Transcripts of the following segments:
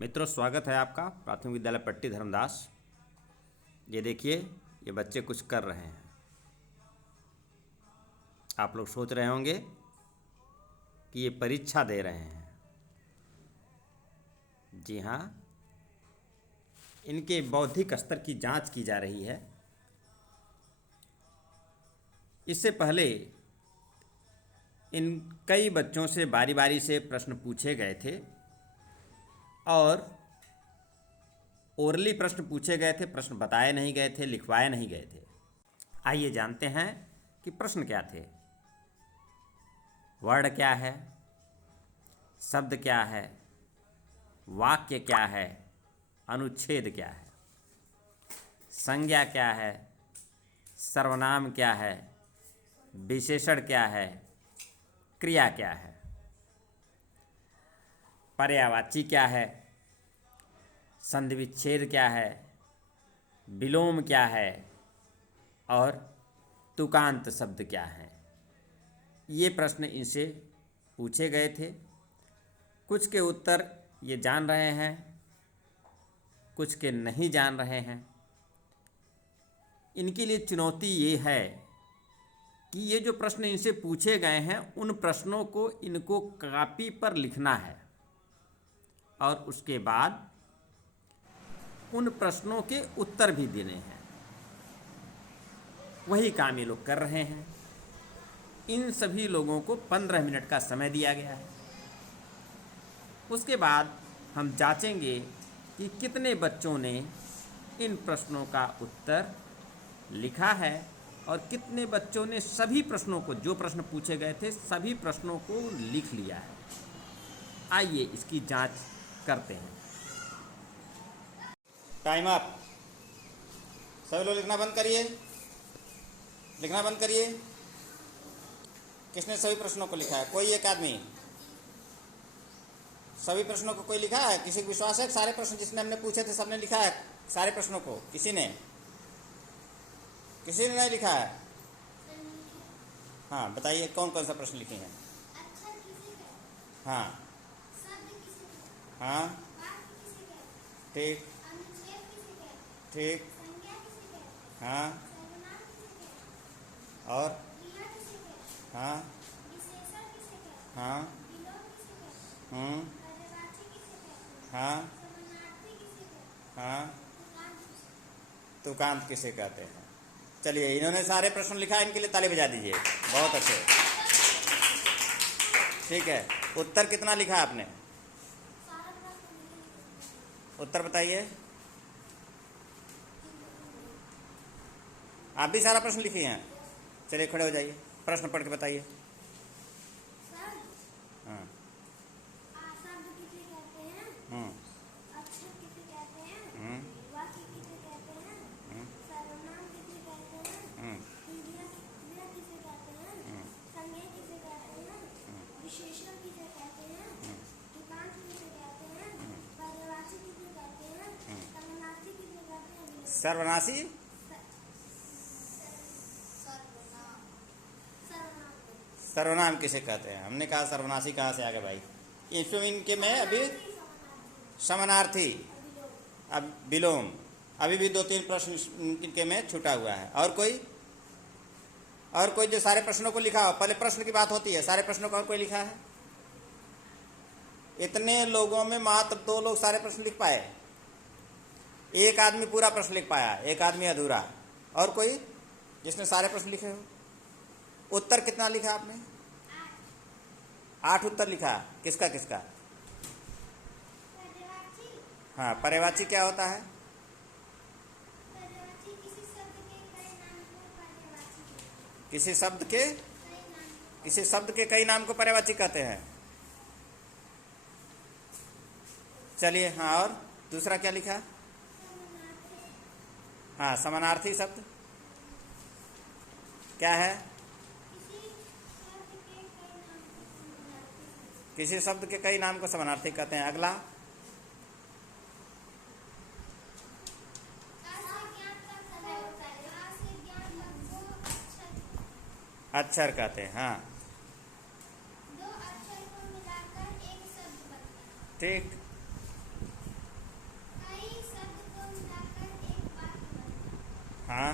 मित्रों, स्वागत है आपका प्राथमिक विद्यालय पट्टी धर्मदास। ये देखिए, ये बच्चे कुछ कर रहे हैं। आप लोग सोच रहे होंगे कि ये परीक्षा दे रहे हैं। जी हाँ, इनके बौद्धिक स्तर की जांच की जा रही है। इससे पहले इन कई बच्चों से बारी बारी से प्रश्न पूछे गए थे और ओरली प्रश्न पूछे गए थे, प्रश्न बताए नहीं गए थे, लिखवाए नहीं गए थे। आइए जानते हैं कि प्रश्न क्या थे। वर्ण क्या है, शब्द क्या है, वाक्य क्या है, अनुच्छेद क्या है, संज्ञा क्या है, सर्वनाम क्या है, विशेषण क्या है, क्रिया क्या है, पर्यायवाची क्या है, संधि विच्छेद क्या है, विलोम क्या है और तुकांत शब्द क्या है। ये प्रश्न इनसे पूछे गए थे। कुछ के उत्तर ये जान रहे हैं, कुछ के नहीं जान रहे हैं। इनके लिए चुनौती ये है कि ये जो प्रश्न इनसे पूछे गए हैं, उन प्रश्नों को इनको कॉपी पर लिखना है और उसके बाद उन प्रश्नों के उत्तर भी देने हैं। वही काम ये लोग कर रहे हैं। इन सभी लोगों को 15 मिनट का समय दिया गया है। उसके बाद हम जांचेंगे कि कितने बच्चों ने इन प्रश्नों का उत्तर लिखा है और कितने बच्चों ने सभी प्रश्नों को, जो प्रश्न पूछे गए थे, सभी प्रश्नों को लिख लिया है। आइए इसकी जांच करते हैं। Time up. सभी लोग लिखना बंद करिए, लिखना बंद करिए। किसने सभी प्रश्नों को लिखा है? कोई एक आदमी सभी प्रश्नों को कोई लिखा है? किसी को विश्वास है कि सारे प्रश्न जिसने हमने पूछे थे सबने लिखा है सारे प्रश्नों को? किसी ने नहीं लिखा है? हाँ, बताइए कौन कौन सा प्रश्न लिखे हैं? हाँ हाँ, ठीक ठीक, हाँ और हाँ हाँ हाँ हाँ, तुकांत किसे कहते हैं? चलिए, इन्होंने सारे प्रश्न लिखा है, इनके लिए ताली बजा दीजिए। बहुत अच्छे, ठीक है। उत्तर कितना लिखा आपने? उत्तर बताइए। आप भी सारा प्रश्न लिखे हैं? चलिए खड़े हो जाइए, प्रश्न पढ़ के बताइए। हाँ सर्वनाशी, सर्वनाम किसे कहते हैं? हमने कहा सर्वनाशी कहाँ से आ गया भाई? इनके में अभी समानार्थी, अब विलोम, अभी भी 2-3 प्रश्न इनके में छूटा हुआ है। और कोई जो सारे प्रश्नों को लिखा हो? पहले प्रश्न की बात होती है, सारे प्रश्नों को और कोई लिखा है? इतने लोगों में मात्र 2 लोग सारे प्रश्न लिख पाए। एक आदमी पूरा प्रश्न लिख पाया, एक आदमी अधूरा। और कोई जिसने सारे प्रश्न लिखे हो? उत्तर कितना लिखा आपने? 8 उत्तर लिखा। किसका किसका? हाँ, पर्यायवाची क्या होता है? किसी शब्द के कई नाम को पर्यायवाची कहते हैं। चलिए, हाँ, और दूसरा क्या लिखा? हाँ, समानार्थी शब्द क्या है? किसी शब्द के कई नाम को समानार्थी कहते हैं। अगला अक्षर कहते हैं। हाँ, ठीक। हाँ,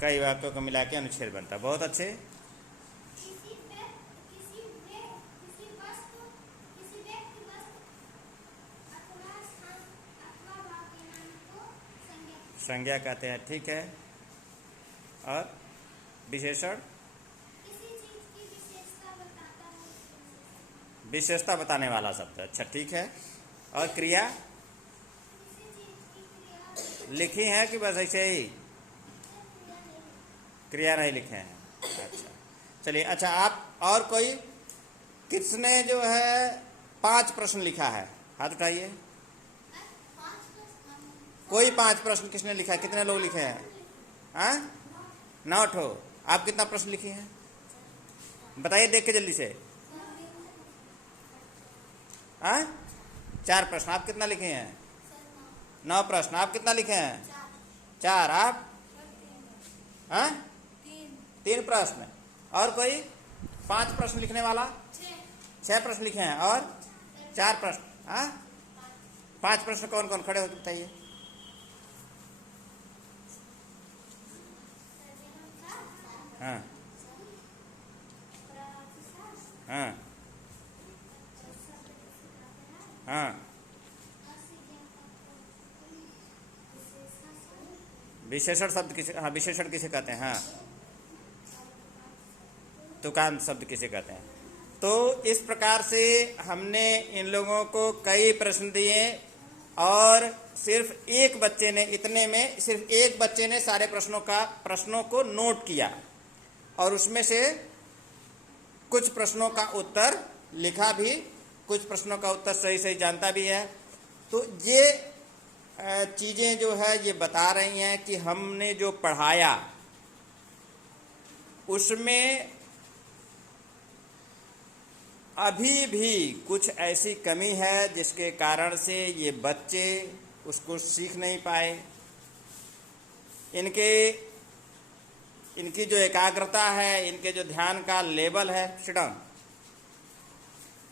कई वाक्यों को मिला के अनुच्छेद बनता। बहुत अच्छे। संज्ञा कहते हैं, ठीक है। और विशेषण, विशेषता बताने वाला शब्द। अच्छा, ठीक है। और क्रिया लिखी है कि बस ऐसे ही? क्रिया नहीं लिखे हैं। अच्छा, चलिए। अच्छा, आप और कोई किसने जो है 5 प्रश्न लिखा है? हाथ उठाइए। कोई 5 प्रश्न किसने लिखा है? कितने लोग लिखे हैं? हाँ, 9 ठो। आप कितना प्रश्न लिखे हैं बताइए, देख के जल्दी से। हाँ, 4 प्रश्न। आप कितना लिखे हैं? 9 प्रश्न। आप कितना लिखे हैं? 4। आप? हाँ, 3 प्रश्न। और कोई 5 प्रश्न लिखने वाला? 6 प्रश्न लिखे हैं। और 4 प्रश्न। हाँ, 5 प्रश्न कौन कौन? खड़े हो बताइए। हाँ, हाँ, हाँ। विशेषण शब्द किसे? हाँ, विशेषण किसे कहते हैं? हाँ, तुकांत शब्द किसे कहते हैं? तो इस प्रकार से हमने इन लोगों को कई प्रश्न दिए और सिर्फ एक बच्चे ने, इतने में सिर्फ एक बच्चे ने सारे प्रश्नों को नोट किया और उसमें से कुछ प्रश्नों का उत्तर लिखा भी, कुछ प्रश्नों का उत्तर सही सही जानता भी है। तो ये चीज़ें जो है ये बता रही हैं कि हमने जो पढ़ाया उसमें अभी भी कुछ ऐसी कमी है जिसके कारण से ये बच्चे उसको सीख नहीं पाए। इनकी जो एकाग्रता है, इनके जो ध्यान का लेवल है,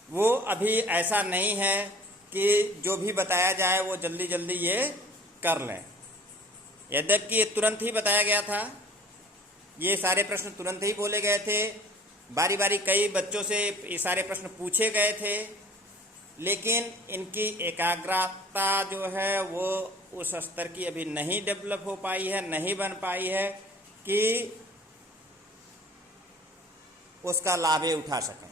वो अभी ऐसा नहीं है कि जो भी बताया जाए वो जल्दी जल्दी ये कर लें। यद्यपि ये तुरंत ही बताया गया था, ये सारे प्रश्न तुरंत ही बोले गए थे, बारी बारी कई बच्चों से ये सारे प्रश्न पूछे गए थे, लेकिन इनकी एकाग्रता जो है वो उस स्तर की अभी नहीं डेवलप हो पाई है, नहीं बन पाई है कि उसका लाभ उठा सकें।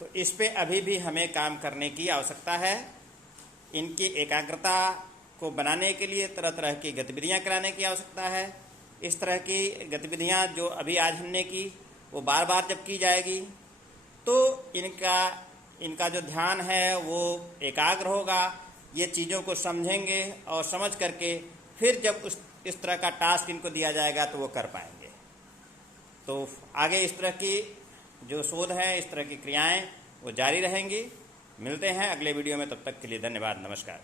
तो इस पे अभी भी हमें काम करने की आवश्यकता है। इनकी एकाग्रता को बनाने के लिए तरह तरह की गतिविधियां कराने की आवश्यकता है। इस तरह की गतिविधियां जो अभी आज हमने की वो बार बार जब की जाएगी तो इनका जो ध्यान है वो एकाग्र होगा, ये चीज़ों को समझेंगे और समझ करके फिर जब इस तरह का टास्क इनको दिया जाएगा तो वो कर पाएंगे। तो आगे इस तरह की जो शोध है, इस तरह की क्रियाएं वो जारी रहेंगी। मिलते हैं अगले वीडियो में, तब तक के लिए धन्यवाद, नमस्कार।